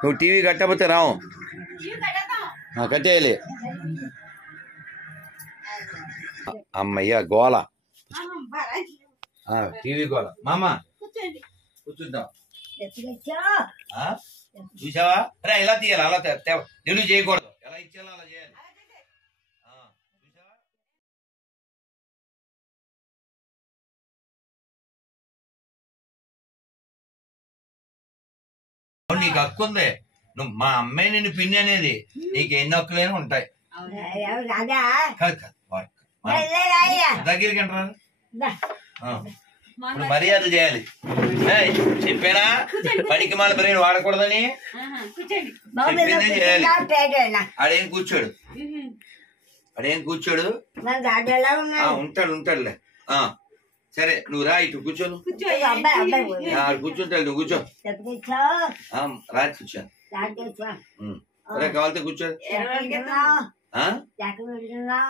నువ్వు టీవీ కట్టకపోతే రావు కట్టేయాలి. అమ్మయ్య గోల టీవీ గోల. మామ కూర్చుంటాం. చూసావా? అరే ఇలా తీయాలి, అలా నిలువు చేయకూడదు. ఎలా ఇచ్చేయాలో అలా చేయాలి. నీకు హక్కు ఉంది. నువ్వు మా అమ్మాయి నిన్ను పిన్ని అనేది నీకు ఎన్ని హక్కులైనా ఉంటాయి. దగ్గరికి అంటారు. ఇప్పుడు మర్యాద చేయాలి. చెప్పానా పనికి మాల బ్రెయిన్ వాడకూడదని? చెప్పిందే చేయాలి. ఆడేం కూర్చోడు, ఉంటాడులే. సరే నువ్వు రా, ఇటు కూర్చోను. కూర్చుంటాడు, నువ్వు కూర్చో. రాజు కూర్చోను. సరే కావాలితే కూర్చో.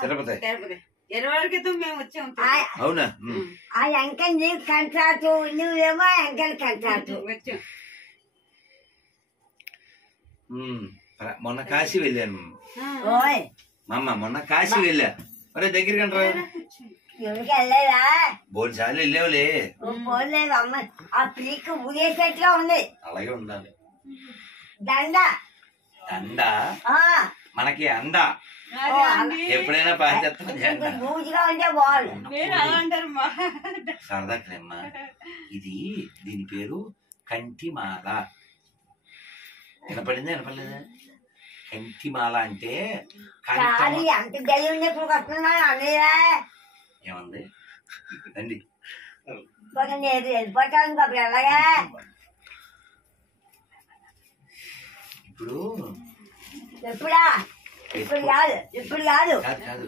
తిరుపతి. అవునా? నువ్వేమో ఎంకల్ కంటాటు. మొన్న కాశీ వెళ్ళాను మామ, మొన్న కాశీ వెళ్ళా. మరి దగ్గరికి అంటారా? వెళ్ళలేదా? బోల్ సార్లు వెళ్ళావులే. పోలేదు అమ్మ, ఆ పీక్ ఊరేసేట్టుగా ఉంది. అలాగే ఉండాలి. దండ దండ మనకి అండ. ఎప్పుడైనా బూజుగా ఉంటే బాగుండు. సరదాకమ్మా, ఇది దీని పేరు కంటిమాల. వినపడలేదా? కంటిమాల అంటే అంత దయ్యం ఎప్పుడు కట్టున్నా అన్నయ్యా. ఏమంది రండి. నేను వెళ్ళిపోతాను కాబట్టి ఎలాగా? ఇప్పుడు ఎప్పుడా? ఇప్పుడు కాదు, ఇప్పుడు కాదు. కాదు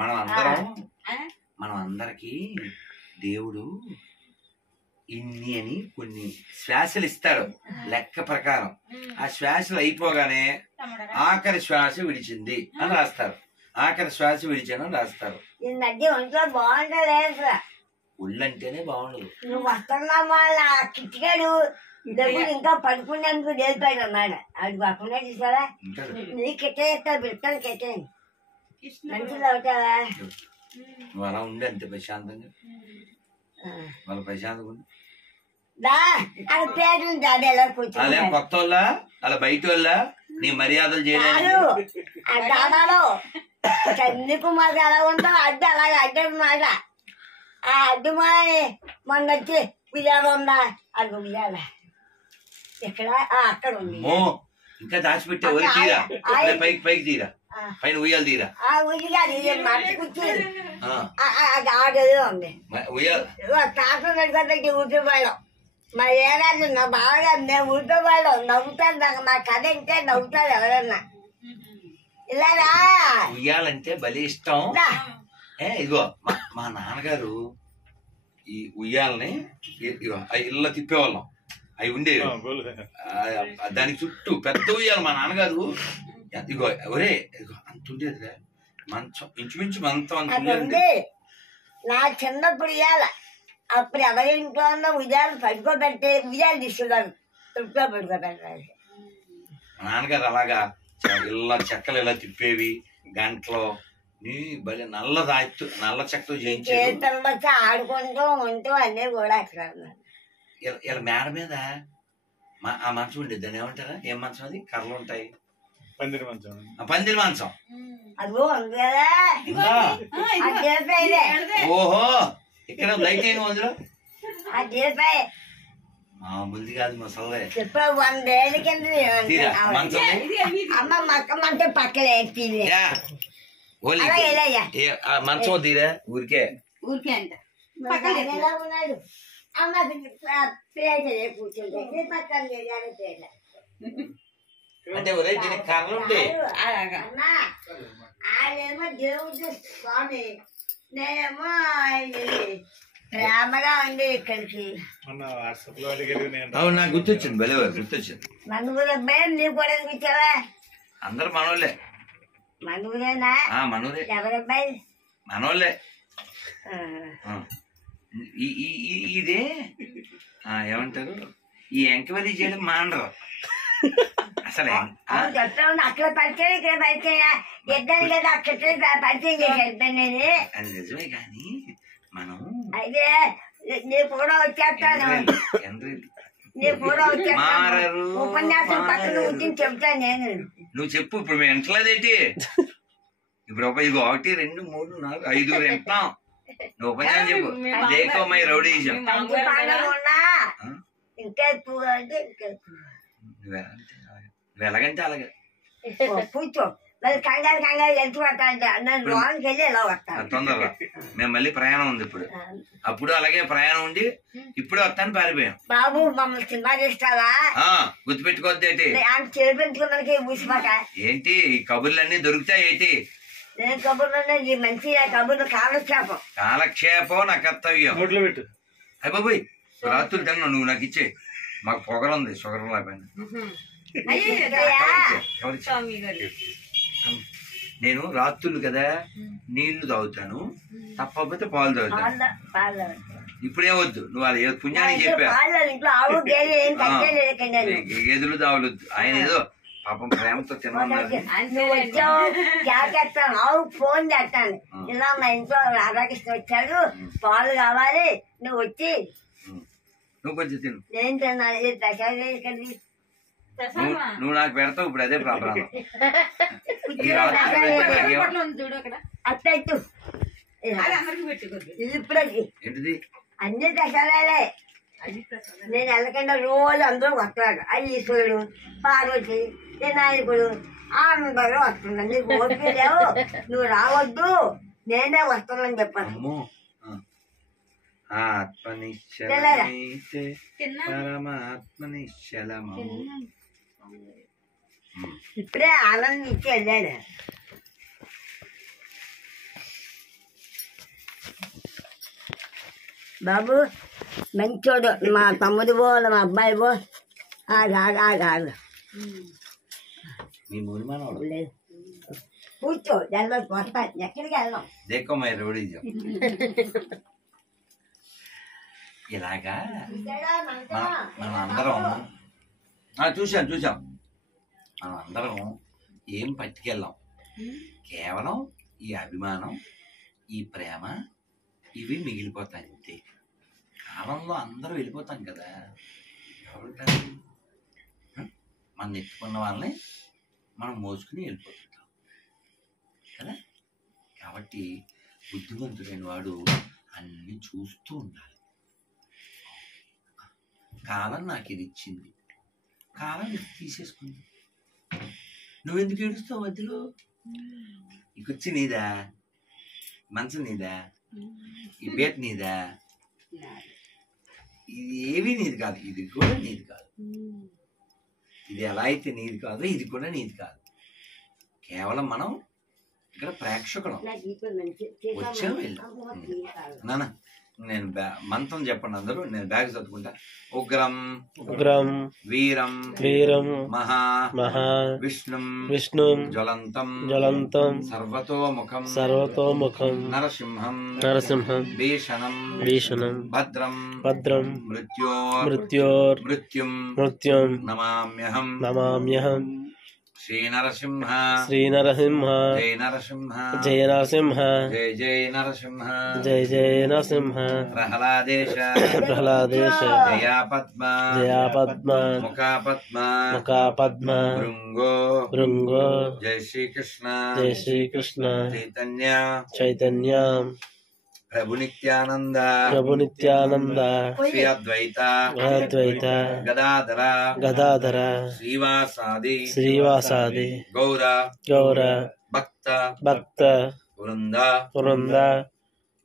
మనం అందరికి దేవుడు ఇన్ని అని కొన్ని శ్వాసలు ఇస్తాడు లెక్క ప్రకారం. ఆ శ్వాసలు అయిపోగానే ఆఖరి శ్వాస విడిచింది అని రాస్తారు. ఆఖరి శ్వాస విడిచాను రాస్తారు. ఈ మధ్య ఒంట్లో బాగుంటలేదు. ఒళ్ళంటేనే బాగుండదు. నువ్వు వస్తున్నా వాళ్ళ కిటికాడు డబ్బులు ఇంకా పడుకునేందుకు నేర్పాడు అన్నాడు. అది పక్కనే చూసావా? నీ కెట్టేస్తావు, బిడ్డలు కెట్టేయండి. మంచిది అవుతావా? నువ్వు అలా ఉండే అంతే ప్రశాంతంగా. వాళ్ళ ప్రశాంతంగా ఉండి పేరు కూర్చోాలి. కొత్త వాళ్ళ అలా బయట వాళ్ళ నీ మర్యాదలు చేయలేదు. దాదాలో చంద్రకు మాది ఎలా ఉందో అడ్డు అలాగే అడ్డమాట. ఆ అడ్డు మొన్న వచ్చి ఉయ్యాల ఉందా? అది ఉయ్యాల ఇక్కడ అక్కడ ఉంది. ఇంకా దాచిపెట్టే తీరా, పైకి తీరా, పైన ఉయ్యాలు తీరా. ఉయ్యాలి మట్టి కూర్చొని అది ఆడేది ఉంది. తాత పెట్టి ఊపిపోయాం. మా ఏడాది నా బాగా మేము ఊపిపోయాం. నవ్వుతారు నాకు. మా కథ అంటే నవ్వుతారు ఎవరన్నా. ఇలారా ఉయ్యాలంటే భలే ఇష్టం. ఇదిగో మా నాన్నగారు ఈ ఉయ్యాలని ఇళ్ళ తిప్పేవాళ్ళం. అవి ఉండేవి. దానికి చుట్టూ పెద్ద ఉయ్యాలి. మా నాన్నగారు ఇగో ఒరే ఇగో అంత ఉండేది. మంచం ఇంచుమించు మంచం అంత ఉండేది. నా చిన్నప్పుడు ఉయ్యాల. అప్పుడు ఎవరి ఇంట్లో ఉన్న ఉయ్యాలు పడుకోబెట్టే ఉయ్యాలు తీసుకున్నారు. చుట్టూ పడుకోబెట్టాలి. మా నాన్నగారు అలాగా ఇలా చెక్కలు ఇలా తిప్పేవి. గంటలో నీ భలే నల్ల చెక్కతో చేయించేది. ఆడుకుంటూ ఉంటూ అన్నీ కూడా అక్కడ ఇలా మేడ మీద ఆ మంచం ఉండేది. దాన్ని ఏమంటారా? ఏం మంచం అది? కర్రలు ఉంటాయి. పందిరి మంచం. ఓహో, ఇక్కడ లైట్ అయిన అందులో మామూలుది కాదు ముసలే. 100 ఏళ్ళ కింద అమ్మ మక్కమంటే పక్కలే మంచం తీరా ఊరికే అంట ఉన్నాడు. అమ్మ కూర్చుంటే పక్కన అంటే కర్రలు ఉంటాయి. ఆయనేమో దేవుడు స్వామి, నేనేమో ప్రేమగా ఉంది ఇక్కడికి. అవును, నాకు గుర్తొచ్చింది. భలే గుర్తొచ్చింది. మనూరు అబ్బాయి నీకు కూడా కూర్చోవా? అందరు మనోళ్ళే. మనూరేనా? మనూరే. ఎవరబ్బాయి? మనోళ్ళే. ఇదే ఏమంటారు, ఈ ఎంక్వైరీ చేయడం మాండరు. అసలే చెప్తాను అక్కడ పరిచయం ఇక్కడ పరిచయం ఇద్దరు కదా అక్కడ పరిచయం చేసేది నేను. అది నిజమే కానీ మనం అయితే నేను కూడా వచ్చేస్తాను, నేను కూడా వచ్చేస్తాను. ఉపన్యాసం పక్కన కూర్చొని చెప్తాను నేను. నువ్వు చెప్పు. ఇప్పుడు మేము ఎంటలేదేంటి? ఇప్పుడు ఇదిగో 1 2 3 4 5 వింటున్నాం. నువ్వు ఉపన్యాసం చెప్పు. దేకో మై రౌడీజం ఇంకా ఎక్కువ అంటే ఇంకా నువ్వు ఎలాగంటే అలాగే కూర్చో. మరి కంగారు కంగారు ఎంత పడతా నన్ను లోనికి వెళ్ళి ఎలా వస్తాను తొందరగా. మేము మళ్ళీ ప్రయాణం ఉంది ఇప్పుడు. అప్పుడు అలాగే ప్రయాణం ఉండి ఇప్పుడు వస్తాను పారిపోయాం. బాబు మమ్మల్ని సినిమా చేస్తావా? గుర్తుపెట్టుకోవద్దేంటి? చేపెట్టుకున్నకి ఊసిపాక ఏంటి ఈ కబుర్లన్నీ దొరుకుతాయి ఏంటి? నేను కబుర్లు ఈ మంచి కబుర్లు కాలక్షేపం. కాలక్షేపం నా కర్తవ్యం. పెట్టు అయ్య బాబోయ్. రాత్రులు తిన్నా నువ్వు నాకు ఇచ్చే. మాకు పొగరుంది షుగర్ లేకపోయినా. నేను రాత్రులు కదా నీళ్లు తాగుతాను, తప్పకపోతే పాలు తాగుతాను. ఇప్పుడే వద్దు. నువ్వు అది పుణ్యానికి చెప్పా. గేదెలు తాగలొద్దు. ఆయన ఏదో పాపం ప్రేమతో తిన్నాను. ఆవు ఫోన్ చేస్తాను, ఇలా మా ఇంట్లో రాధాకృష్ణ వచ్చాడు, పాలు కావాలి, నువ్వు వచ్చి నువ్వు కొంచెం తిను. నేను తిన్నాను. నువ్వు నాకు పెడతావు. ఇప్పుడు అదే ప్రాబ్లం. అట్టట్టు ఇప్పుడు ఏంటిది? అన్ని ప్రసాదాలే. నేను వెళ్ళకుండా రోజు అందరూ వస్తున్నాడు. ఈశ్వరుడు, పార్వతి, వినాయకుడు అందరూ వస్తున్నాడు. నీకు ఓపిక లేవు, నువ్వు రావద్దు, నేనే వస్తానని చెప్పాను. ఆత్మనిశ్చలమైతే పరమాత్మనిశ్చలము. ఇప్పుడే ఆనందం ఇచ్చి వెళ్ళాడు. బాబు మంచోడు, మా తమ్ముడు బో, మా అబ్బాయి బో. ఆగాడు లేదు, కూర్చో. దానిలో వస్తాను, ఎక్కడికి వెళ్దాం. దేకో మై రౌడీజం. ఇలాగా మనం అందరం చూసాం. మనం అందరం ఏం పట్టుకెళ్ళాం. కేవలం ఈ అభిమానం, ఈ ప్రేమ, ఇవి మిగిలిపోతాయి అంతే. కాలంలో అందరూ వెళ్ళిపోతాం కదా. ఎవరు మనం ఎత్తుకున్న వాళ్ళని మనం మోసుకుని వెళ్ళిపోతుంటాం కదా. కాబట్టి బుద్ధిమంతుడైన వాడు అన్ని చూస్తూ ఉండాలి. కాలం నాకు ఇది ఇచ్చింది, కాలం ఇది తీసేసుకుంది. నువ్వెందుకు ఏడుస్తావు మధ్యలో? ఈ కుర్చీ నీదా, మంచం నీదా, ఈ బేట నీదా, ఇది ఏవి నీది కాదు, ఇది కూడా నీది కాదు. ఇది ఎలా అయితే నీది కాదు, ఇది కూడా నీది కాదు. కేవలం మనం ఇక్కడ ప్రేక్షకులం. వచ్చాం వెళ్ళాం. నాన్న నేను మంత్రం చెప్పండి అందరూ, నేను బ్యాగ్ చదువుకుంటా. ఉగ్రం ఉగ్రం వీరం వీరం మహా మహా విష్ణుం విష్ణుం జ్వలంతం జ్వలంతం సర్వతోముఖం సర్వతోముఖం నరసింహం నరసింహం భీషణం భీషణం భద్రం భద్రం మృత్యోర్ మృత్యుం మృత్యుం నమామ్యహం నమామ్యహం. శ్రీ నరసింహ శ్రీ నరసింహ జయ నరసింహ జయ నరసింహ జయ జయ నరసింహ జయ జయ నరసింహ ప్రహ్లాదేశ ప్రహ్లాదేశ జయా పద్మ జయా పద్మ ముఖా పద్మ ముఖా పద్మ భృంగో భృంగో జయ శ్రీకృష్ణ జయ శ్రీకృష్ణ చైతన్య చైతన్య ప్రభు నిత్యానంద ప్రభు నిత్యానంద శ్రీ అద్వైత అద్వైత గదాధర గదాధర శ్రీవాసాది శ్రీవాసాది గౌర గౌర భక్త భక్త వృంద వృంద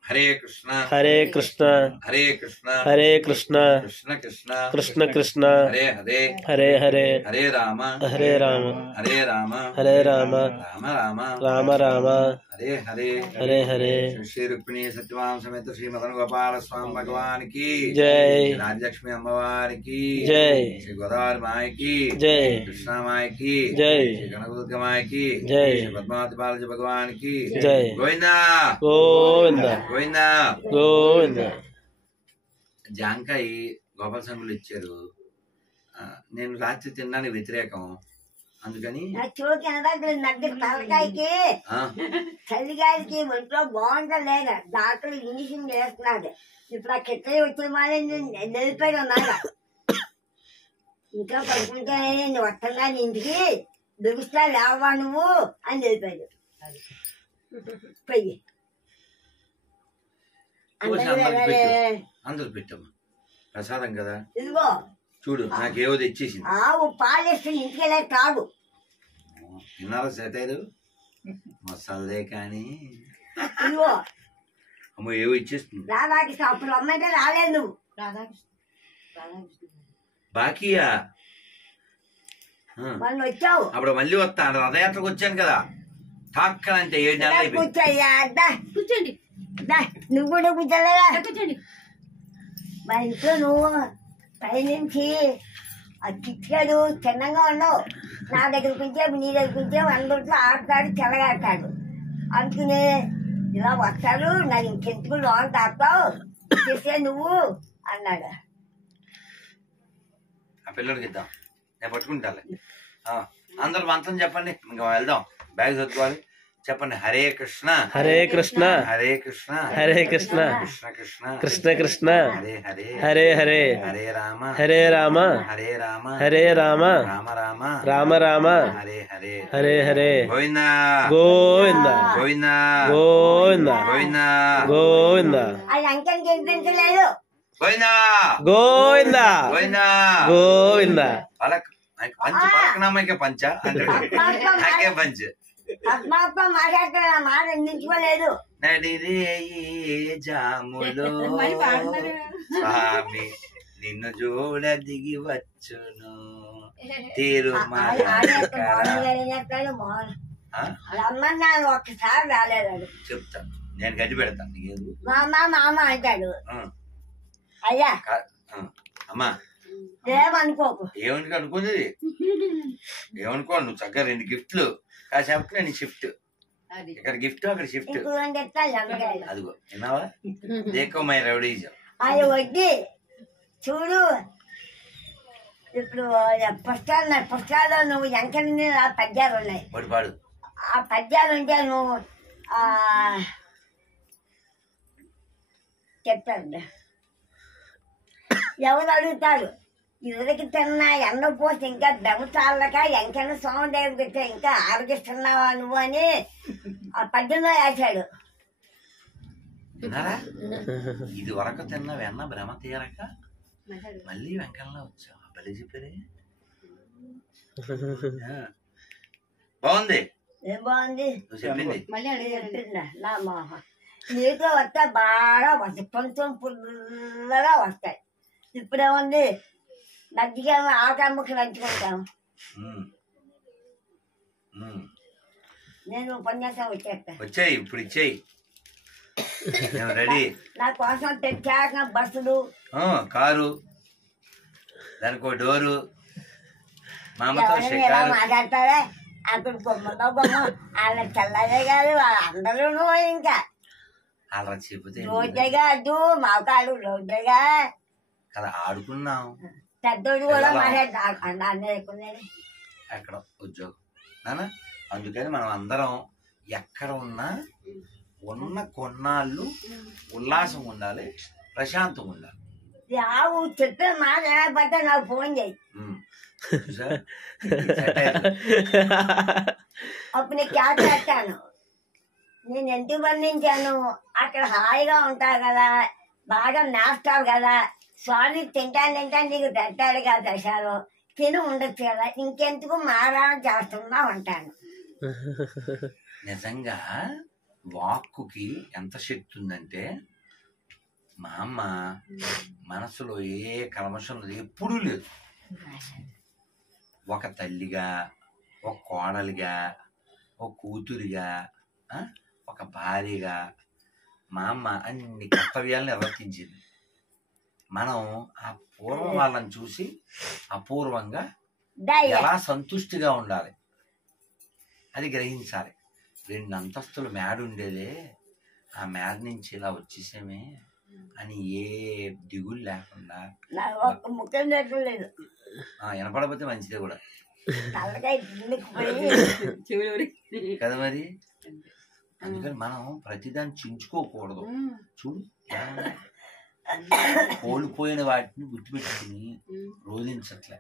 హరే కృష్ణ హరే కృష్ణ హరే కృష్ణ హరే కృష్ణ కృష్ణ కృష్ణ కృష్ణ కృష్ణ హరే హరే హరే హరే హరే రామ హరే రామ హరే రామ హరే రామ రామ రామ రామ రామ హరే హరే హరే హరే శ్రీ రుక్మిణి సత్యవామ సమేత శ్రీ మదన గోపాల స్వామి భగవానికి జై రాజలక్ష్మి అమ్మవారికి జై శ్రీ గోదావరి మాయకి జై కృష్ణమాయకి జై శ్రీ గణదుర్గ మాయకి జై శ్రీ పద్మావతి బాలజీ భగవానికి జై గోవిందా గోవింద గోవిందా. గోవింద. జాంకాయ గోపాల సంఘులు ఇచ్చారు. నేను రాత్రి తినడానికి వ్యతిరేకం, అందుకని నా చోకి నగ్గ తలకాయకి చలిగాలికి ఒంట్లో బాగుంటుంది లేదా డాక్టర్ ఇంజక్షన్ చేస్తున్నాడు. ఇప్పుడు ఆ కిట్లీ వచ్చిన మాది నిలిపోయి ఉన్నాగా ఇంకా పడుకుంటే వస్తుందా ఇంటికి దురుస్తా లేవా నువ్వు అని నిలిపాడు. పోయి అందరు పెట్టమ్మా ప్రసాదం కదా. ఇదిగో చూడు నాకేవో తెచ్చేసింది. ఆవు పాలేస్తే ఇంటికెళ్ళే కాదు. విన్నారా సేతారు మసాలే కానీ ఇదిగో అమ్మో ఏవో ఇచ్చేస్తుంది. రాధాకృష్ణ అప్పుడు అమ్మంటే రాలేదు నువ్వు. బాకీయా మొన్న వచ్చావు. అప్పుడు మళ్ళీ వస్తాను, రథయాత్రకు వచ్చాను కదా. తాక్కనంటే 7 నెలలు అయిపోయింది. కూర్చోయ్యా కూర్చోండి, నువ్వు కూడా కూర్చోలేదా? కూర్చోండి. మా ఇంట్లో నువ్వు పైనుంచి ఆ కిచ్చాడు చిన్నగా ఉన్నావు. నా దగ్గర కొంచెం నీ దగ్గర కొంచెం అందరితో ఆడతాడు చెలగాడతాడు. అందుకని ఇలా వస్తాడు నాకు ఇంకెందుకు లోన్ తాపుతావు చేసే నువ్వు అన్నాడు. ఆ పిల్లడికి ఇద్దాం, నేను పట్టుకుంటాలే. అందరు మంత్రం చెప్పండి, ఇంకా వెళ్దాం. బ్యాగ్ చదువుకోవాలి. చెప్పండి. హరే కృష్ణ హరే కృష్ణ హరే కృష్ణ హరే కృష్ణ కృష్ణ కృష్ణ కృష్ణ కృష్ణ హరే హరే హరే హరే హరే రామ హరే రామ హరే రామ హరే రామ రామ రామ రామ రామ హరే హరే హరే హరే గోవిందా గోవింద గోవిందా గోవింద గోవిందా గోవింద అది అంకెని కనిపించలేదు. గోవిందా గోవింద గోవిందా గోవింద పలక్ పంచ పలకనామైకే పంచ అంటే నాకే పంచ్. పద్మాత్మ మాట్లాడుతున్నా మాట అందించుకోలేదు. నడిరే జాములో స్వామి నిన్ను చూడ దిగి వచ్చును తిరుమల. రమ్మన్నా ఒక్కసారి రాలేదు. చెప్తాను, నేను గడ్డి పెడతాను. నీకేదు మామ మామ అంటాడు. అయ్యా అమ్మా ఏమనుకోకు. ఏమనుకో అనుకుంది, ఏమనుకో. నువ్వు చక్కగా 2 గిఫ్ట్లు కాసేపట్లో నీ షిఫ్ట్. ఇక్కడ గిఫ్ట్ అక్కడ షిఫ్ట్. అదిగో విన్నావా? దేకో మై రౌడీజం. అది వడ్డీ చూడు. ఇప్పుడు పుస్తకాల్లో నువ్వు ఎంకని పద్యాలు ఉన్నాయి. ఒకటి పాడు. ఆ పద్యాలు ఉంటే నువ్వు చెప్తాను. ఎవరు అడుగుతారు ఇదికి తిన్నా ఎండ పోసి ఇంకా దెమచాలక ఎంకన్నా సోమ దగ్గర పెట్టా ఇంకా ఆరగిస్తున్నావా నువ్వు అని ఆ పద్యంలో వేశాడు. విన్నారా? ఇది వరకు తిన్న వెన్న భ్రమ తీరక మళ్ళీ వెంకన్న వచ్చావు. బలి చెప్పారే. బాగుంది. ఏం బాగుంది నువ్వు చెప్పింది. చెప్పిందా? నా మోహ నీతో వస్తే బాగా వస్తాయి, కొంచెం పుల్లగా వస్తాయి. ఇప్పుడేముంది మధ్యగా ఆటమ్మకి నంచుకుంటాను. నేను ఉపన్యాసం వచ్చేస్తాను. వచ్చాయి ఇప్పుడు ఇచ్చేయి, రెడీ. నా కోసం తెచ్చాక బస్సులు, కారు, దానికి ఒక డోరు, మామతో షికారు. మాట్లాడతారా అప్పుడు బొమ్మతో బొమ్మ వాళ్ళ చల్లదే కాదు వాళ్ళందరూ ఇంకా అలా చెబితే రోజేగా అడ్డు మాకాడు రోజేగా కదా ఆడుకున్నాం. పెద్దోడు కూడా మాట్లాడుకునేది అక్కడ ఉద్యోగం నానా. అందుకని మనం అందరం ఎక్కడ ఉన్నా ఉన్న కొన్నాళ్ళు ఉల్లాసం ఉండాలి, ప్రశాంతం ఉండాలి. ఆవు చెప్పే మాట ఏమైపోతే నాకు ఫోన్ చేయి. అప్పుడు నీకు క్యాట్ పెట్టాను. నేను ఎందుకు బంధించాను? అక్కడ హాయిగా ఉంటావు కదా, బాగా నేస్తావు కదా, స్వామి తింటాను నీకు పెట్టాడు కదా దశాలు తిని ఉండొచ్చు కదా, ఇంకెందుకు మారాణం చేస్తున్నా ఉంటాను. నిజంగా వాక్కుకి ఎంత శక్తి ఉందంటే, మా అమ్మ మనసులో ఏ కల్మషం లేదు, ఎప్పుడూ లేదు. ఒక తల్లిగా, ఒక కోడలిగా, ఒక కూతురిగా, ఒక భార్యగా మా అమ్మ అన్ని కర్తవ్యాలను నిర్వర్తించింది. మనం ఆ పూర్వం వాళ్ళని చూసి అపూర్వంగా ఎలా సంతుష్టిగా ఉండాలి అది గ్రహించాలి. 2 అంతస్తుల మేడ ఉండేదే, ఆ మేడ నుంచి ఇలా వచ్చేసామే అని ఏ దిగులు లేకుండా నాకు ఒక్క ముక్క లేదు. వినపడకపోతే మంచిదే కూడా తలకాయ పోయి కదా మరి. అందుకని మనం ప్రతిదాన్ని చించుకోకూడదు. చూడు కోల్పోయిన వాటిని గుర్తుపెట్టుకుని రోధించట్లే.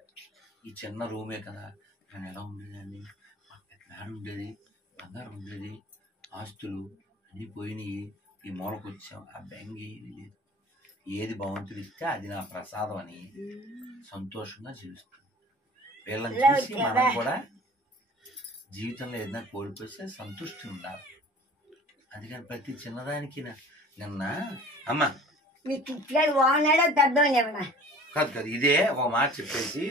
ఈ చిన్న రూమే కదా, నేను ఎలా ఉండేదాన్ని, మేడ ఉండేది, బంగారం ఉండేది, ఆస్తులు అన్నీ పోయినాయి, ఈ మూలకు వచ్చాం, ఆ బెంగి లేదు. ఏది భగవంతుడు ఇస్తే అది నా ప్రసాదం అని సంతోషంగా జీవిస్తుంది. వీళ్ళని చూసి మనం కూడా జీవితంలో ఏదైనా కోల్పోతే సంతృష్టి ఉండాలి. అందుకని ప్రతి చిన్నదానికి నిన్న అమ్మ మీ కిట్లాడు బాగున్నాడో పెద్దోని ఏమన్నా కాదు కాదు ఇదే ఒక మాట చెప్పేసి,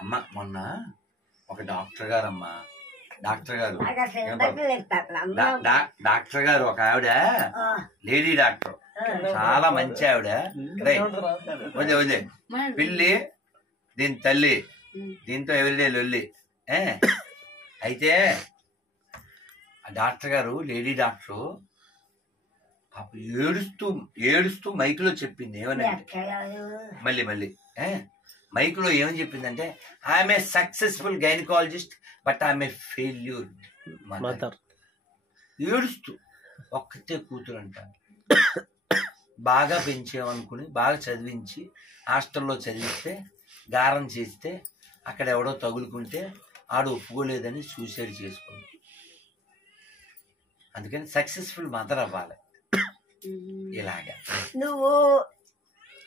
అమ్మ మొన్న ఒక డాక్టర్ గారు ఒక ఆవిడ లేడీ డాక్టర్, చాలా మంచి ఆవిడ, వదే వదే పిల్లి దీని తల్లి, దీంతో ఎవ్రీడే లొల్లి. అయితే ఆ డాక్టర్ గారు, లేడీ డాక్టరు, పాప ఏడుస్తూ మైకులో చెప్పింది ఏమని, మళ్ళీ మైకులో ఏమని చెప్పిందంటే, I'm a successful gynaecologist but I'm a failure mother. ఏడుస్తూ, ఒక్కతే కూతురు అంట, బాగా పెంచామనుకుని బాగా చదివించి హాస్టల్లో చదివిస్తే, గారం చేస్తే, అక్కడ ఎవడో తగులుకుంటే ఆడు ఒప్పుకోలేదని సూసైడ్ చేసుకుంది. అందుకని సక్సెస్ఫుల్ మదర్ అవ్వాలి. ఇలాగా నువ్వు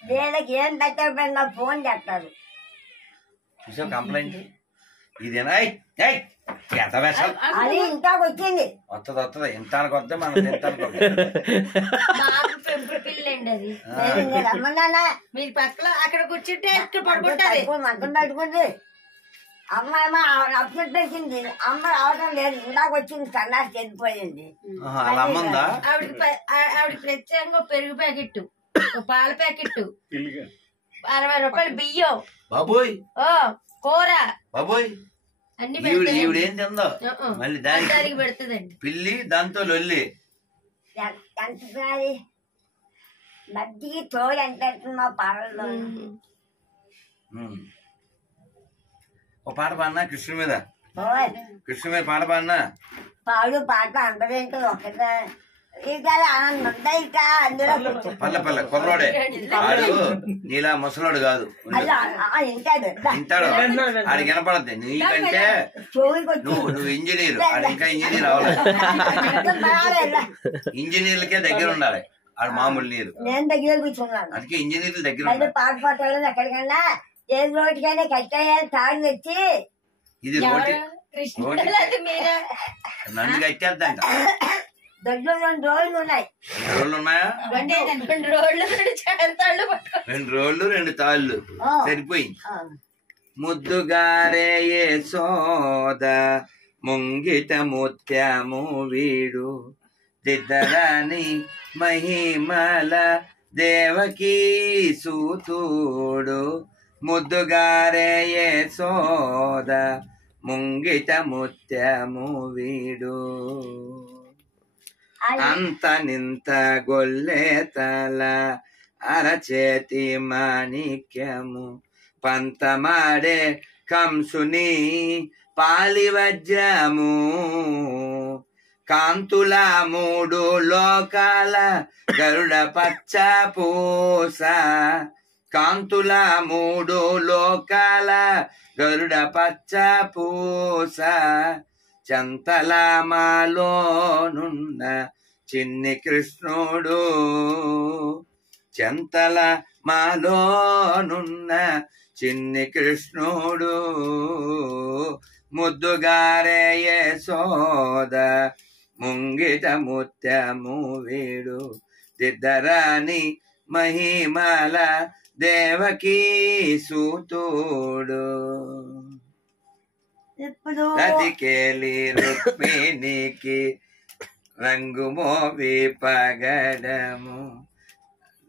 వీళ్ళకి ఏం పెట్టకపోయినా ఫోన్ చేస్తారు. చూసావు కంప్లైంట్ ఇదేనా? అది ఇంటాకు వచ్చింది, వస్తుంది ఇంటానికి వస్తే మనం తింటానికి పెంపుడు పిల్లండి అది. రమ్మన్నా మీరు పక్కన అక్కడ కూర్చుంటే ఇక్కడ పడుకుంటారు, మంచం పట్టుకుంది. అమ్మాయి అప్సెట్ పెట్టింది, అమ్మాయి అవసరం లేదు, ఇందాక వచ్చింది, సన్నాసి చెడిపోయింది. ఆవిడకి ప్రత్యేకంగా పెరుగు ప్యాకెట్, పాల ప్యాకెట్, 60 రూపాయలు బియ్యం, బాబోయ్ కూర, బాబోయ్ అన్ని ఈవిడేం తిందో మళ్ళీ దానికి పెడుతుందండి. పిల్లి దాంతో లొల్లి. ఎంతసారి మధ్యకి తోడు ఎంత మా పాటల్లో. ఓ పాట పాడినా కృష్ణుడి మీద పాట పాడినా పాడు పాట అందరేంటో ఒకటే పల్లె కుర్రోడే వాడు, నీలా ముసలోడు కాదు, వింటాడు, ఆడికి వినపడద్ది. నీకంటే నువ్వు ఇంజనీర్, ఆడు ఇంకా ఇంజనీర్ అవ్వలేదు. ఇంజనీర్లకే దగ్గర ఉండాలి, ఆడు మామూలు నీరు. నేను దగ్గర కూర్చున్నాను, అందుకే ఇంజనీర్ల దగ్గర పాట పాటలు ఎక్కడికైనా ఏ రోడ్డుకైనా కట్టేయాలి, తాడు తెచ్చి ఇది రోడ్డు నన్ను కట్టేద్దంట. దగ్గర 2 రోజులు ఉన్నాయి. 2 రోజులు ఉన్నాయా? 2 రోళ్ళు 2 తాళ్ళు సరిపోయింది. ముద్దుగారే యశోద ముంగిట ముత్యము వీడు, దిద్దరాని మహిమల దేవకీ సూతుడు. ముద్దుగారే యశోద ముంగిట ముత్యము వీడు, అంత నింత గొల్లెతల అరచేతి మాణిక్యము, పంతమాడే కంసుని పాలివజ్రము, కాంతుల 3 లోకాల గరుడ పచ్చ పూస, కాంతుల 3 లోకాల గరుడ పచ్చ పూస, చంతల మాలోనున్న చిన్ని కృష్ణుడు, చెంతల మాలోనున్న చిన్ని కృష్ణుడు. ముద్దుగారే యశోద ముంగిట ముత్యము వీడు, దిద్దరాని మహిమల దేవకీ సూతుడు. రతికేలి రుక్మిణికి రంగు మోవి పగడము,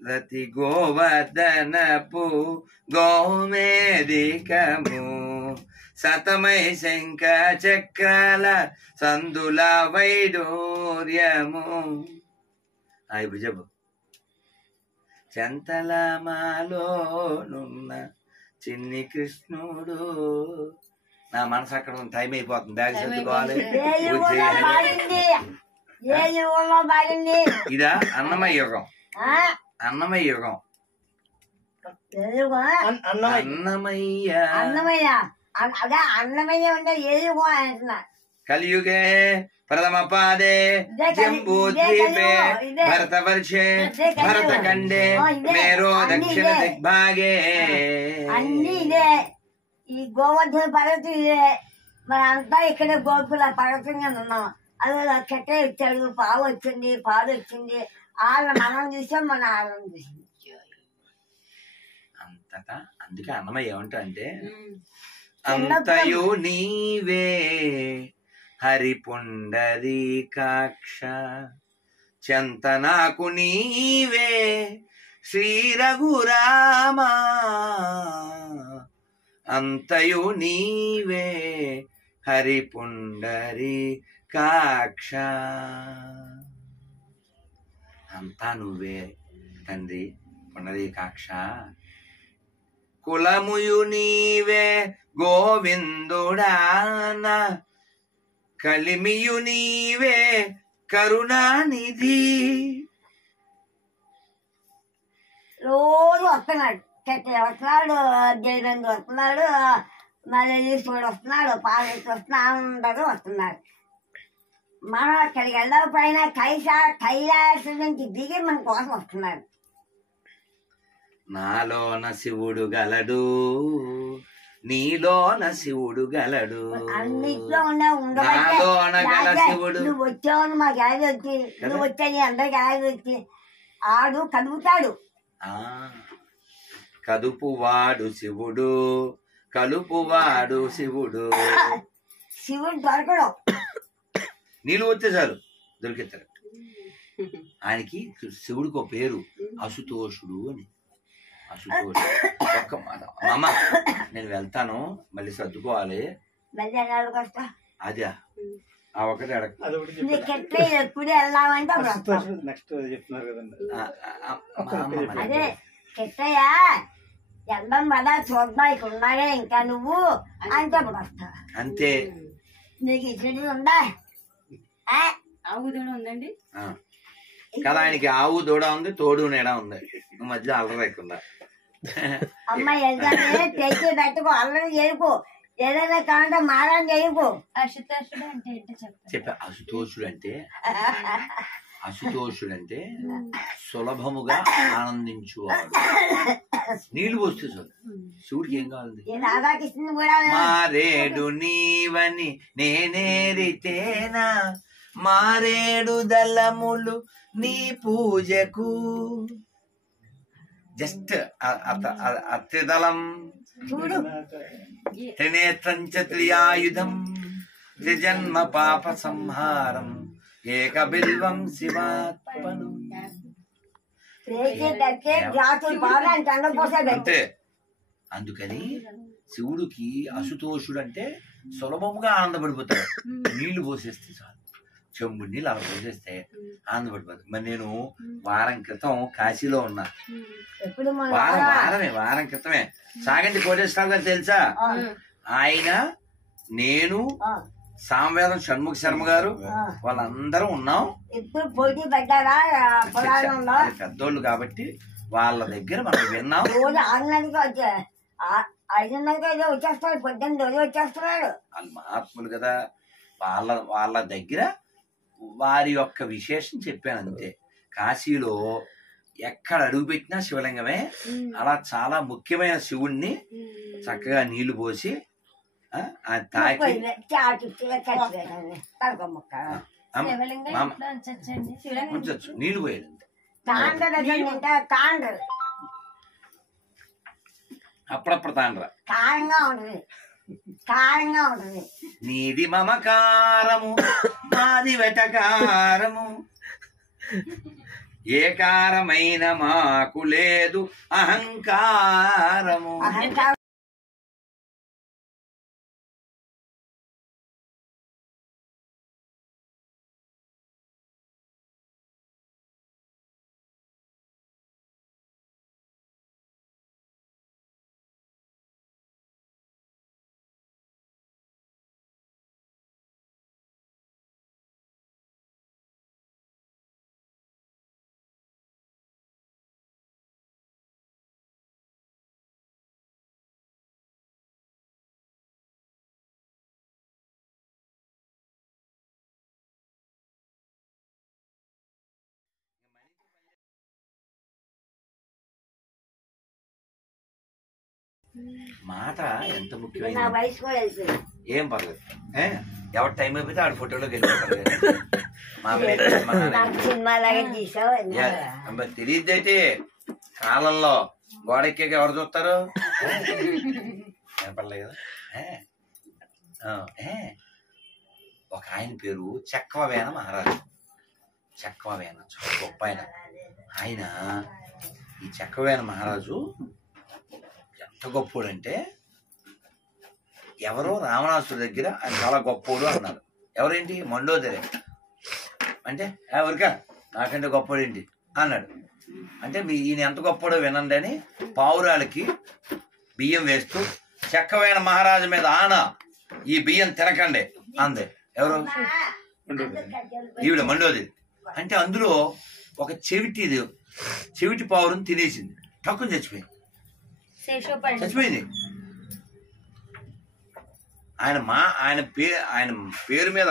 రతి గోవర్ధనపు గోమేదికము, శతమై శంఖ చక్రాల సందుల వైడూర్యము. ఇప్పుడు చెప్పు. చెంతలమాలోనున్న చిన్ని కృష్ణుడు. నా మనసు అక్కడ ఉంది. టైం అయిపోతుంది. బ్యాగ్ సర్దుకోవాలి. ఇదా అన్నమయ్య యుగం. అన్నమయ్య యుగం. అన్నమయ్య అదే అన్నమయ్య ఉంటే ఏ యుగం అంటున్నా. కలియుగే ప్రథమ పాదే జంబూద్వీపే భరతవర్షే భరతఖండే మేరో దక్షిణ దిగ్భాగే. అన్ని ఇదే. ఈ గోవర్ధన పర్వతం ఇదే. మనంతా ఇక్కడ గోకుల పర్వతం మీద ఉన్నాం. అది చెట్ట ఇచ్చాడు. పాలు వచ్చింది, పాలు వచ్చింది. వాళ్ళ మనం చూసాం, మన వాళ్ళని చూసాం అంతటా. అందుకే అన్నమయ్య ఏమంటా అంటే అంతయు నీవే హరిపుండరీకాక్ష చెంత నాకు నీవే శ్రీ రఘురామా. అంతయు నీవే హరిపుండరీకాక్ష. అంతా నువ్వే తండ్రి పుండరీకాక్ష. కులముయు నీవే గోవిందుడాన కలిమియు నీవే కరుణానిధి. రోజు వస్తున్నాడు. చెట్టు వస్తున్నాడు, జయనంది వస్తున్నాడు, మళ్ళీ ఈశ్వరుడు వస్తున్నాడు, పార్వతి వస్తున్నాడు, అందరూ వస్తున్నారు. మనం అక్కడికి వెళ్ళకపోయినా కైలాసం నుంచి దిగి మన కోసం వస్తున్నాడు. నాలోన శివుడు గలడు, నీలోన శివుడు గలడు. అన్నిట్లో నాలోన గల శివుడు. నువ్వు వచ్చావు మాకు యాది వచ్చి, నువ్వు వచ్చాని అందరికి యాది వచ్చి. ఆడు కదుపుతాడు. కదుపువాడు శివుడు, కలుపువాడు శివుడు. శివుడు దొరకడు. నీళ్ళు వచ్చే చాలు దొరికిస్తాడు. ఆయనకి శివుడికి ఒక పేరు అశుతోషుడు అని. అశుతోషుడు. ఒక్క మాట అమ్మ, నేను వెళ్తాను, మళ్ళీ సర్దుకోవాలి. అదే ఆ ఒకటి అడగ. ఎప్పుడు వెళ్దామంటే అదే కెట్టయ్య వెళ్దాం కదా చూద్దాం, ఇక్కడ ఉన్నాడే ఇంకా నువ్వు అంటే అప్పుడు వస్తా. అంతే. నీకు ఇచ్చేది ఉందా? ఆవు దూడ ఉందండి కదా. ఆయనకి ఆవు దూడ ఉంది, తోడు నీడ ఉంది. నువ్వు మధ్యలో అల్లరి లేకుండా అమ్మ వెళ్తానే తెచ్చి పెట్టుకో, అల్లరి చేయకు. ఏదైనా కావాలంటే మారం చేయకు. అశుతోషుడు అంటే చెప్పా. అశుతోషుడు అంటే సులభముగా ఆనందించువాడు. నీళ్లు పోస్తే చాలు. శివుడికి ఏం కావాలి? రాధాకృష్ణ కూడా మారేడు నీవని నేనేరితేనా మారేడు దళములు నీ పూజకు. జస్ట్ అత్రిదళం త్రినేత్రం చ త్రియాయుధం త్రిజన్మ పాప సంహారం ఏక బిల్వం శివాత్మను. అంతే. అందుకని శివుడికి అశుతోషుడు అంటే సులభముగా ఆనందపడిపోతాడు. నీళ్లు పోసేస్తే చాలు, చెంబు నీళ్ళు అలా పోసేస్తే ఆనందపడిపోతాడు. మరి నేను వారం క్రితం కాశీలో ఉన్నా. వారం క్రితమే. సాగంటి కోటేశ్వరరావు గారు తెలుసా? ఆయన, నేను, సామవేదం షణ్ముఖ శర్మ గారు, వాళ్ళందరూ ఉన్నాం. ఇప్పుడు పోటీ పెట్టారా? పెద్దోళ్ళు కాబట్టి వాళ్ళ దగ్గర మనం విన్నాం. 5:30 వచ్చేస్తాడు, పొద్దున్న రోజు వచ్చేస్తున్నాడు. వాళ్ళు మహాత్ములు కదా. వాళ్ళ దగ్గర వారి యొక్క విశేషం చెప్పాను అంతే. కాశీలో ఎక్కడ అడుగు పెట్టినా శివలింగమే. అలా చాలా ముఖ్యమైన శివుణ్ణి చక్కగా నీళ్లు పోసి తాకి నీళ్లు పోయాడు. అప్పుడప్పుడు తాండ్రా కారంగా ఉంటుంది. నీది మమకారము మాది వెటకారము ఏ కారమైన మాకు లేదు అహంకారము. మాట ఎంత నా ముఖ్యమైనది. వయసు కూడా వెళ్తుంది. ఏం పర్లేదు. ఎవరి టైం అయిపోతే ఆడ ఫోటోలోకి వెళ్ళిపోతారు కానీ మామూలు మా నాన్న నాకు సినిమా లాగా తీసావు. తెలియదు అయితే కాలంలో గోడెక్కాక ఎవరు చూస్తారు? వినపడలే కదా. ఒక ఆయన పేరు చక్రవేణ మహారాజు. చక్రవేణ చాలా గొప్ప ఆయన. ఆయన ఈ చక్రవేణ మహారాజు ఎంత గొప్పోడు అంటే ఎవరో రావణాసుడి దగ్గర ఆయన చాలా గొప్పోడు అన్నారు. ఎవరేంటి? మండోదరే. అంటే ఎవరికా నాకంటే గొప్పోడు ఏంటి అన్నాడు. అంటే ఈయన ఎంత గొప్పడో వినండి అని పావురాలకి బియ్యం వేస్తూ చక్రవేణ మహారాజు మీద ఆన ఈ బియ్యం తినకండి అంది. ఎవరు? ఈవిడ మండోదరి. అంటే అందులో ఒక చెవిటి పావురం తినేసింది. టక్కుని చచ్చిపోయింది. ఆయన పేరు మీద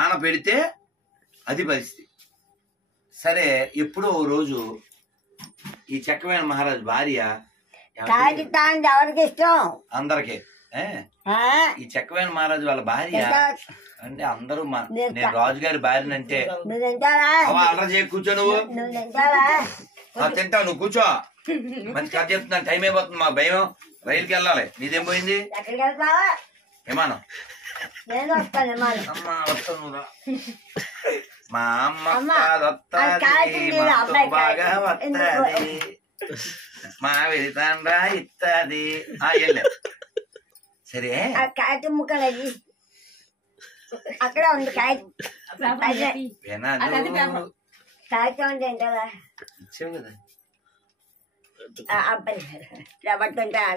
ఆన పెడితే అది పరిస్థితి. సరే ఎప్పుడో రోజు ఈ చక్రవేణ మహారాజు భార్య ఎవరికి ఇష్టం? అందరికి ఈ చక్రవేణ మహారాజు వాళ్ళ భార్య అంటే అందరూ నేను రాజుగారి భార్యని అంటే అల్లరి చేయ కూర్చో నువ్వు తింటావు నువ్వు కూర్చో మంచి కథ చెప్తున్నాను టైం అయిపోతుంది మా భయం రైలుకి వెళ్ళాలి నీదేం పోయింది విమానం అమ్మా వస్తాను మా అమ్మ బాగా వస్తుంది మా వెళ్తాండ్రా ఇస్తుంది సరే కాగితం ముక్కలు అక్కడ ఉంది కాగితం కాగితం అంటే ఏంటలా ఇచ్చావు కదా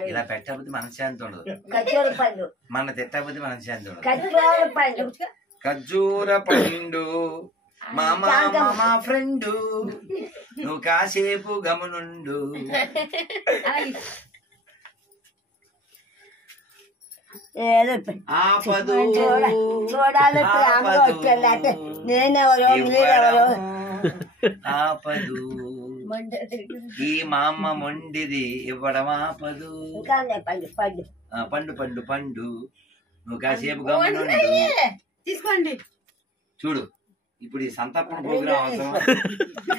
ఇలా పెట్టకపోతే మనశ్శాంతి ఉండదు ఖర్జూర పండు మన తిట్టకపోతే మనశ్శాంతి ఉండదు ఖర్జూర పండు ఖర్జూర పండు మా ఫ్రెండు నువ్వు కాసేపు గమనుండు ఆపదు చూడాలి వచ్చేది నేనెవరో మీరెవరో ఆపదు ఈ మా అమ్మ మొండిది ఇవ్వడం ఆపదు పండు పండు పండు పండు పండు నువ్వు కాసేపు గమనుండు తీసుకోండి. చూడు ఇప్పుడు ఈ సంతర్పణ ప్రోగ్రాం అవసరం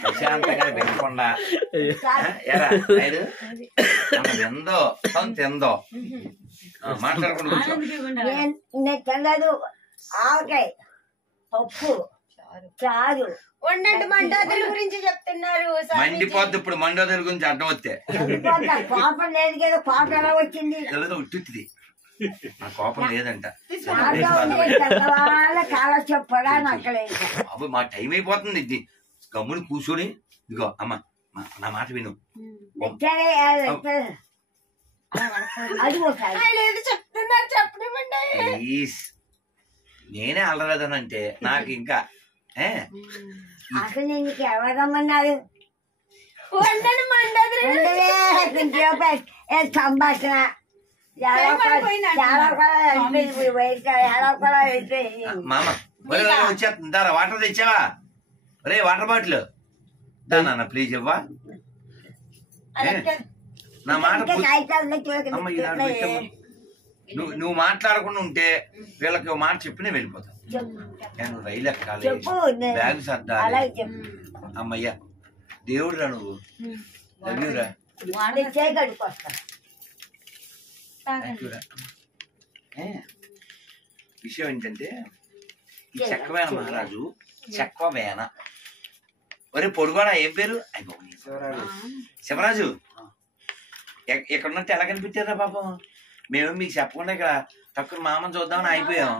ప్రశాంతంగా పెట్టకుండా ఎరా ఎందో ఎందో మాట్లాడకుండా తెల్లదు ఆవకాయ పప్పు చారు వండండి. మండోదరి గురించి చెప్తున్నారు. మండిపోద్ది ఇప్పుడు మండోదరి గురించి అడ్డం వస్తే కోపం లేదు కదా. కోపం ఎలా వచ్చింది? ఉట్టిది నా కోపం లేదంట. కాల చెప్పడానికి అక్కడ బాబు మా టైం అయిపోతుంది. ఇది గమ్ముని కూర్చొని ఇదిగో అమ్మ నా మాట విను. చెప్తున్నారు చెప్పనివ్వండి. ప్లీజ్ నేనే అల్లరదనంటే నాకు ఇంకా అసలు నేను ఎవరమ్మన్నారు? సంభాషణ మామ వచ్చేస్తుంటారా? వాటర్ తెచ్చావా? రే వాటర్ బాటిల్ దానా ప్లీజ్ ఇవ్వా. నా మాట నువ్వు మాట్లాడకుండా ఉంటే వీళ్ళకి మాట చెప్పినే వెళ్ళిపోతాను. నేను రైలు ఎక్కాలి, బ్యాగ్ సర్దాలి. అమ్మయ్యా దేవుడు రా నువ్వు. విషయం ఏంటంటే ఈ చక్రవేణ మహారాజు చక్రవేణ ఒరే పొడుగోడా ఏం పేరు? శివరాజు. ఇక్కడ ఉన్నట్టు ఎలా కనిపించారా పాపం? మేము మీకు చెప్పకుండా ఇక్కడ తక్కువ మామని చూద్దామని అయిపోయాం.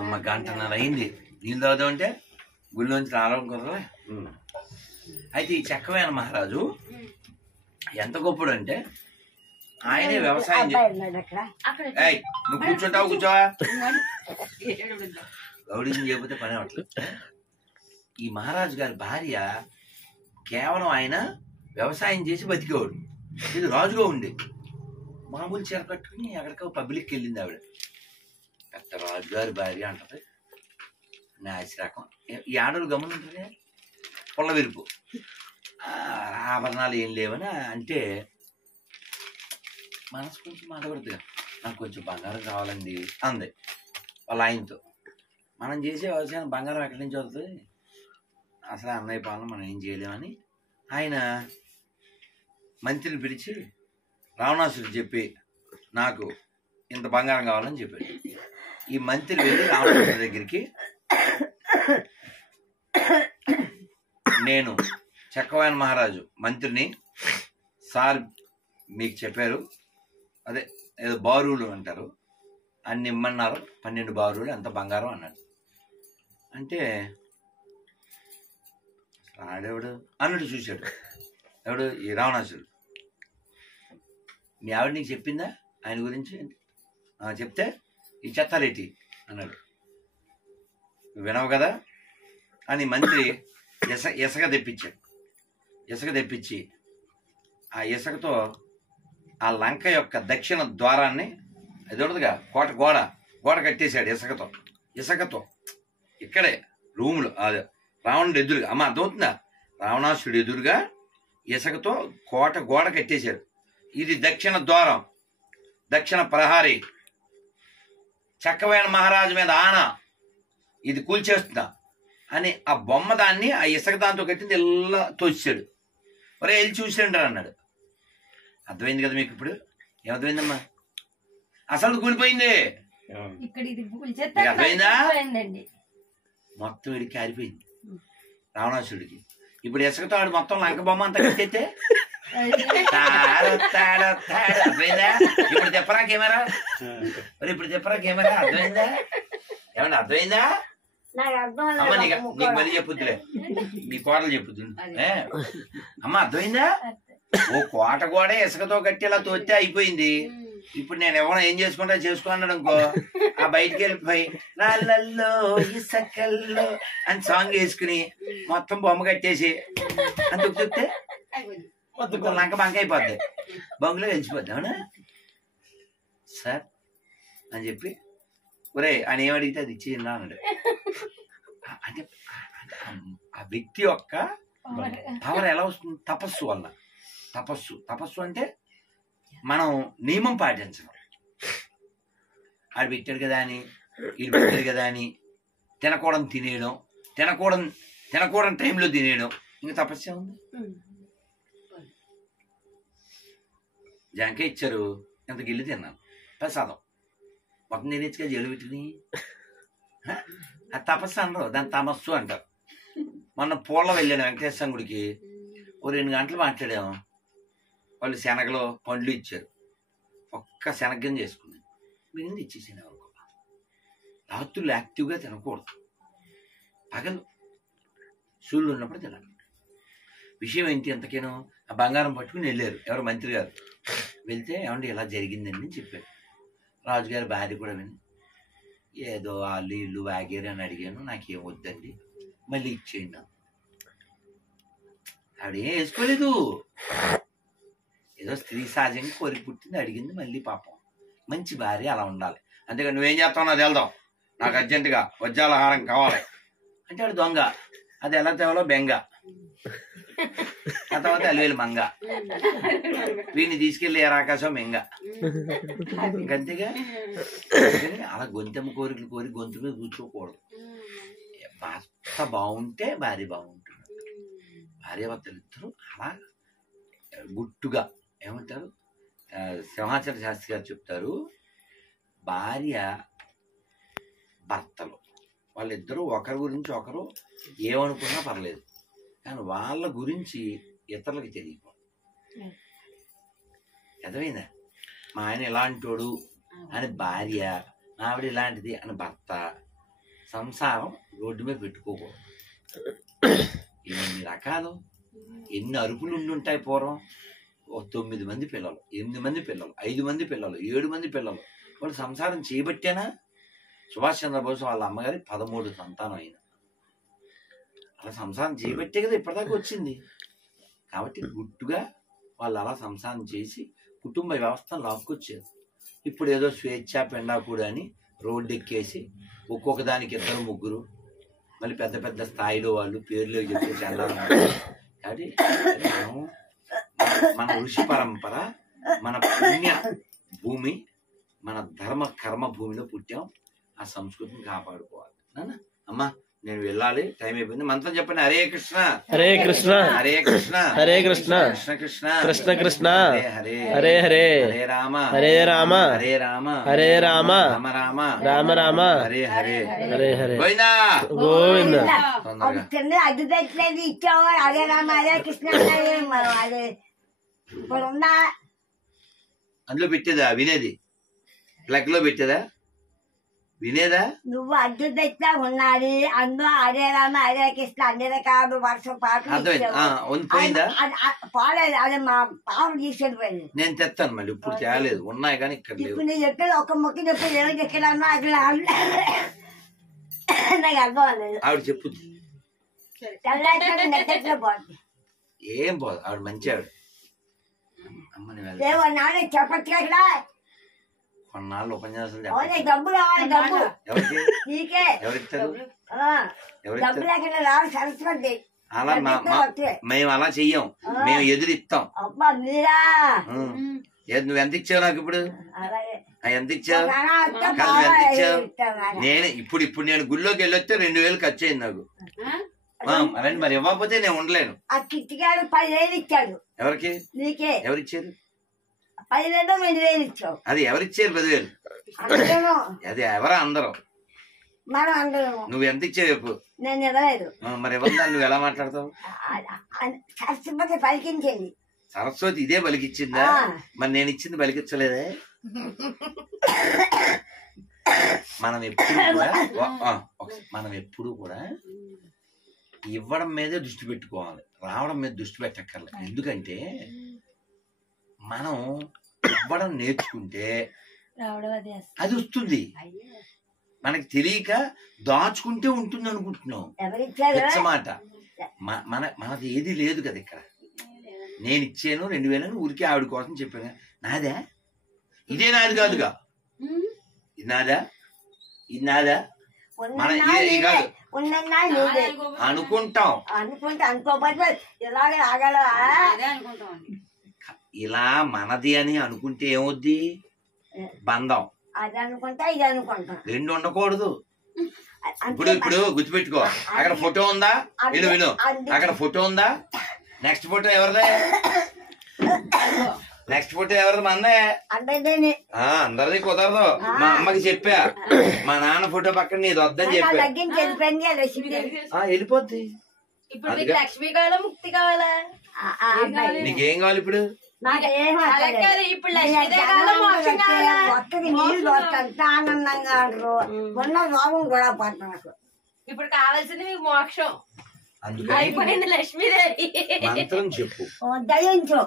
అమ్మ గంటన్నర అయింది నీళ్ళు తాగుదామంటే గుళ్ళోంచి రావడం కుదరలే. అయితే ఈ చక్రవేణ మహారాజు ఎంత గొప్పడు అంటే ఆయనే వ్యవసాయం నువ్వు కూర్చుంటావు కూర్చోవా గౌడీని చెప్పితే పని అవట్లేదు. ఈ మహారాజు గారి భార్య కేవలం ఆయన వ్యవసాయం చేసి బతికేవాడు. ఇది రాజుగా ఉండేది. మామూలు చీర కట్టుకుని ఎక్కడికో పబ్లిక్కి వెళ్ళింది ఆవిడ. పెద్ద రాజుగారి భార్య అంటది నాసిరకం. ఈ ఆడలు గమనించే పుల్ల విరుపు, ఆభరణాలు ఏం లేవని అంటే మనసు కొంచెం మాట్లాడుతుంది. నాకు కొంచెం బంగారం కావాలండి అంది వాళ్ళ ఆయనతో. మనం చేసే వ్యవసాయం బంగారం ఎక్కడి నుంచి వస్తుంది, అసలు అన్నయ్య పాలన మనం ఏం చేయలేమని ఆయన మంత్రిని పిలిచి రావణాసుడు చెప్పి నాకు ఇంత బంగారం కావాలని చెప్పాడు. ఈ మంత్రి వెళ్ళి రావణాసుడి దగ్గరికి, నేను చక్రవాయన మహారాజు మంత్రిని, సార్ మీకు చెప్పారు, అదే ఏదో బారులు అంటారు, అన్ని ఇమ్మన్నారు, 12 బారులు ఎంత బంగారం అన్నాడు. అంటే ఆడెవడు అన్నట్టు చూశాడు. ఎవడు? ఈ రావణాసుడు. మీ ఆవిడ నీకు చెప్పిందా ఆయన గురించి? చెప్తే ఈ చెత్తారేటి అన్నాడు. వినవు కదా అని మంత్రి ఇసుక తెప్పించాడు. ఇసుక తెప్పించి ఆ ఇసుకతో ఆ లంక యొక్క దక్షిణ ద్వారాన్ని, అది ఉండదుగా కోట గోడ కట్టేశాడు ఇసుకతో ఇక్కడే రూములు, అదే రావణుడు ఎదురుగా. అమ్మ అర్థమవుతుందా? రావణాసుడు ఎదురుగా ఇసుకతో గోడ కట్టేశాడు. ఇది దక్షిణ ద్వారం, దక్షిణ ప్రహారీ. చక్రవాయన మహారాజు మీద ఆన, ఇది కూల్చేస్తుందా అని ఆ బొమ్మ దాన్ని ఆ ఇసుక దాంతో కట్టింది ఇలా తోచాడు. ఒరే వెళ్ళి చూసాడు అన్నాడు. అర్థమైంది కదా మీకు ఇప్పుడు? ఏమర్థమైందమ్మా? అసలు కూలిపోయింది. అర్థమైందా? మొత్తం వీడికి కారిపోయింది రావణాసుడికి. ఇప్పుడు ఇసుకతో ఆడు మొత్తం లంక బొమ్మ అంతా కట్టేస్తే అర్థమైందా? ఇప్పుడు చెప్పరా కెమెరా, మరి ఇప్పుడు చెప్పరా కెమెరా, అర్థమైందా? ఏమన్నా అర్థమైందా? అమ్మ నీకు మళ్ళీ చెప్పుద్దులే, మీ కోడలు చెప్పుద్దు. అమ్మ అర్థమైందా? ఓ కోట కూడా ఇసుకతో కట్టి ఇలా తోస్తే అయిపోయింది. ఇప్పుడు నేను ఎవరో ఏం చేసుకుంటా చేసుకున్నాడు అనుకో, ఆ బయటికి వెళ్ళిపోయి రాళ్ళల్లో ఇసుకల్లో అని సాంగ్ వేసుకుని మొత్తం బొమ్మ కట్టేసి అని చెప్తే మొత్తం లంక బంక అయిపోద్ది, బంగులో వెళ్ళిపోద్ది. అవునా సార్ అని చెప్పి ఒరే అని ఏమడిగితే అది ఇచ్చేయండి అన్నాడు. అంటే ఆ వ్యక్తి యొక్క పవర్ ఎలా వస్తుంది? తపస్సు వల్ల. తపస్సు అంటే మనం నియమం పాటించడం. ఆడు పెట్టాడు కదా అని, వీడు పెట్టాడు కదా అని తినకూడదు తినేయడం, తినకూడని టైంలో తినేయడం, ఇంకా తపస్సే ఉంది. జాంకాయ ఇచ్చారు, ఎంత గిల్లి తిన్నాను, ప్రసాదం మొత్తం తినేచ్చుగా జల్లు పెట్టుకుని. అది తపస్సు అనరు, దాని తమస్సు అంటారు. మొన్న పూల వెళ్ళాను వెంకటేశ్వర గుడికి, ఓ 2 గంటలు మాట్లాడాము. వాళ్ళు శనగలు పండ్లు ఇచ్చారు. ఒక్క శనగం చేసుకున్నాను, మిగిలింది ఇచ్చేసాను. ఎవరికో రాత్రులు యాక్టివ్గా తినకూడదు, పగలు సూర్యుడు ఉన్నప్పుడు తినాలి. విషయం ఏంటి? ఎంతకేనో ఆ బంగారం పట్టుకుని వెళ్ళారు ఎవరు మంత్రి గారు. వెళ్తే ఏమంటే ఇలా జరిగిందని చెప్పారు. రాజుగారి భార్య కూడా విని ఏదో వాళ్ళు ఇల్లు వాగారు అని అడిగాను, నాకేం వద్దండి మళ్ళీ ఇచ్చేయండి. ఆవిడేం వేసుకోలేదు, ఏదో స్త్రీ సహజంగా కోరిక పుట్టింది, అడిగింది. మళ్ళీ పాపం మంచి భార్య అలా ఉండాలి. అంతేకాదు నువ్వేం చేస్తావు నాకు వెళ్దాం, నాకు అర్జెంటుగా వజ్రాలహారం కావాలి అంటే ఆడు దొంగ. అది ఎలా తేవాలో బెంగ, ఆ తర్వాత అలివేలు మంగ, వీడిని తీసుకెళ్ళి ఆకాశం మెంగ. ఇంకంతేగా. అలా గొంతెమ్మ కోరికలు కోరి గొంతు మీద కూర్చోకూడదు. భర్త బాగుంటే భార్య బాగుంటుంది. భార్యాభర్తలు ఇద్దరు అలా గుట్టుగా ఏమంటారు, సింహాచల శాస్త్రి గారు చెప్తారు, భార్య భర్తలు వాళ్ళిద్దరూ ఒకరి గురించి ఒకరు ఏమనుకున్నా పర్లేదు, కానీ వాళ్ళ గురించి ఇతరులకి తెలియకూడదు. అర్థమైందా? మా ఆయన ఇలాంటోడు అని భార్య, ఆవిడ ఇలాంటిది అని భర్త. సంసారం రోడ్డు మీద పెట్టుకోకూడదు. ఎన్ని రకాలు, ఎన్ని అరుపులు ఉండుంటాయి పూర్వం. 9 మంది పిల్లలు, 8 మంది పిల్లలు, 5 మంది పిల్లలు, 7 మంది పిల్లలు. వాళ్ళు సంసారం చేయబట్టేనా? సుభాష్ చంద్రబోస్ వాళ్ళ అమ్మగారి 13 సంతానం అయిన. అలా సంసారం చేయబట్టే కదా ఇప్పటిదాకా వచ్చింది. కాబట్టి గుట్టుగా వాళ్ళు అలా సంసారం చేసి కుటుంబ వ్యవస్థను లాక్కొచ్చారు. ఇప్పుడు ఏదో స్వేచ్ఛ పెండాకుడు అని రోడ్డు ఎక్కేసి ఒక్కొక్క దానికి 2, 3 మళ్ళీ పెద్ద పెద్ద స్థాయిలో వాళ్ళు పేర్లు చెప్పేసి వెళ్ళాలి కాబట్టి మనం మన ఋషి పరంపర, మన పుణ్య భూమి, మన ధర్మ కర్మ భూమిలో పుట్టాం. ఆ సంస్కృతిని కాపాడుకోవాలి నాన్న. అమ్మా నేను వెళ్ళాలి, టైం అయిపోయింది. మంత్రం చెప్పండి. హరే కృష్ణ హరే కృష్ణ హరే కృష్ణ హరే కృష్ణ కృష్ణ కృష్ణ కృష్ణ కృష్ణ హరే హరే హరే హరే రామ హరే రామ హరే రామ హరే రామ రామ రామ రామ రామ హరే హరే హరే హరే గోవిందా గోవింద. తొందరగా తిండి అడ్డు తెచ్చలేదు ఇచ్చావు. అదే రామ అదే కృష్ణ అదే ఇప్పుడు ఉందా అందులో పెట్టేదా వినేది? ప్లగ్ లో పెట్టేదా వినేదా? నువ్వు అడ్డు తెచ్చా ఉన్నది అందులో అదే రామ అదే కృష్ణ అన్ని రకాలు వర్షం పాటలు అర్థమైంది. పోయిందా? పాడలేదు. అది మా పాప తీసుకెళ్ళిపోయింది. నేను తెస్తాను మళ్ళీ. ఇప్పుడు తేలేదు, ఉన్నాయి కానీ ఇక్కడ లేవు. ఇప్పుడు నేను చెప్పేది ఒక మొక్క చెప్పేది ఏమో చెప్పాను అక్కడ నాకు అర్థం అవ్వలేదు. ఆవిడ చెప్పుద్ది. తెల్లారి నెట్టట్లో పోతుంది. ఏం పోదు, ఆవిడ మంచి ఆవిడ. అమ్మని వెళ్ళి ఏమో నాన్న చెప్పచ్చు కదా. కొన్నాళ్ళు ఉపన్యాసాలు అవునే చెప్పాలి. డబ్బు రావాలి. డబ్బు ఎవరికి నీకే ఎవరిస్తారు? డబ్బు ఎవరిస్తారు? లేకుండా రావాలి. సరస్వతి అలా మేము అలా చెయ్యం, మేము ఎదురిస్తాం. అబ్బా మీరా నువ్వు ఎంత ఇచ్చావు నాకు ఇప్పుడు? అలాగే ఎంత ఇచ్చావు? కాదు, నువ్వు ఎంత ఇచ్చావు? నేను ఇప్పుడు నేను గుళ్ళోకి వెళ్ళొస్తే 2000 ఖర్చు అయింది నాకు. అదండి మరి ఇవ్వకపోతే నేను ఉండలేను. ఆ కిట్టిగాడు 10,000 ఇచ్చాడు. ఎవరికి? నీకే. ఎవరిచ్చారు? 10,000 2,000 ఇచ్చావు. అది ఎవరిచ్చారు 10,000? అందరూ అది ఎవరా అందరూ? మనం అందరూ. నువ్వు ఎంత ఇచ్చావు చెప్పు. నేను ఇవ్వలేదు. మరి ఇవ్వదా? నువ్వు ఎలా మాట్లాడతావు? సరస్వతి పలికించింది. సరస్వతి ఇదే పలికిచ్చిందా? మరి నేను ఇచ్చింది పలికించలేదే. మనం ఎప్పుడు కూడా ఇవ్వడం మీదే దృష్టి పెట్టుకోవాలి, రావడం మీద దృష్టి పెట్టక్కర్లేదు. ఎందుకంటే మనం ఇవ్వడం నేర్చుకుంటే అది వస్తుంది. మనకి తెలియక దాచుకుంటే ఉంటుంది అనుకుంటున్నాం. మాట మనది ఏది లేదు కదా ఇక్కడ. నేను ఇచ్చాను 2000 ఊరికే ఆవిడ కోసం చెప్పాను. నాదా? ఇదే నాది కాదుగా. ఇది నాదా? ఇది నాదా? మన ఇది కాదు అనుకుంటాం. అనుకోకపోతే ఇలాగే ఆగలవా? ఇలా మనది అని అనుకుంటే ఏమవుద్ది? బంధం. అది అనుకుంటా ఇది అనుకుంటా, రెండు ఉండకూడదు. ఇప్పుడు గుర్తుపెట్టుకో. అక్కడ ఫోటో ఉందా? విను అక్కడ ఫోటో ఉందా? నెక్స్ట్ ఫోటో ఎవరిదే? నెక్స్ట్ ఫోటో ఎవరిది? మందే. అందరిది కుదరదు. మా అమ్మకి చెప్పా, మా నాన్న ఫోటో పక్కన నీది వద్దని చెప్పా. వెళ్ళిపోద్ది. లక్ష్మి కావాలా ముక్తి కావాలా? నీకేం కావాలి ఇప్పుడు? ఆనందంగా ఉన్న రోగం కూడా పడుతున్నారు. ఇప్పుడు కావాల్సింది మీకు మోక్షం. అయిపోయింది లక్ష్మీదేవి. మంత్రం చెప్పు. దయించు.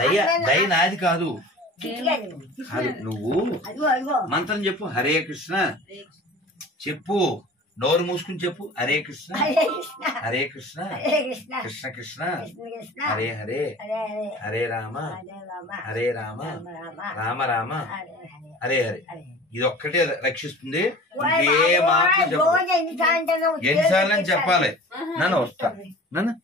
దయ నాది కాదు. నువ్వు మంత్రం చెప్పు. హరే కృష్ణ చెప్పు. నోరు మూసుకుని చెప్పు. హరే కృష్ణ హరే కృష్ణ కృష్ణ కృష్ణ హరే హరే హరే రామ హరే రామ రామ రామ హరే హరే. ఇది ఒక్కటే రక్షిస్తుంది. ఇంకే మాత్రం చెప్పు. ఎన్నిసార్లు అని చెప్పాలి. నన్ను వస్తా. నన్ను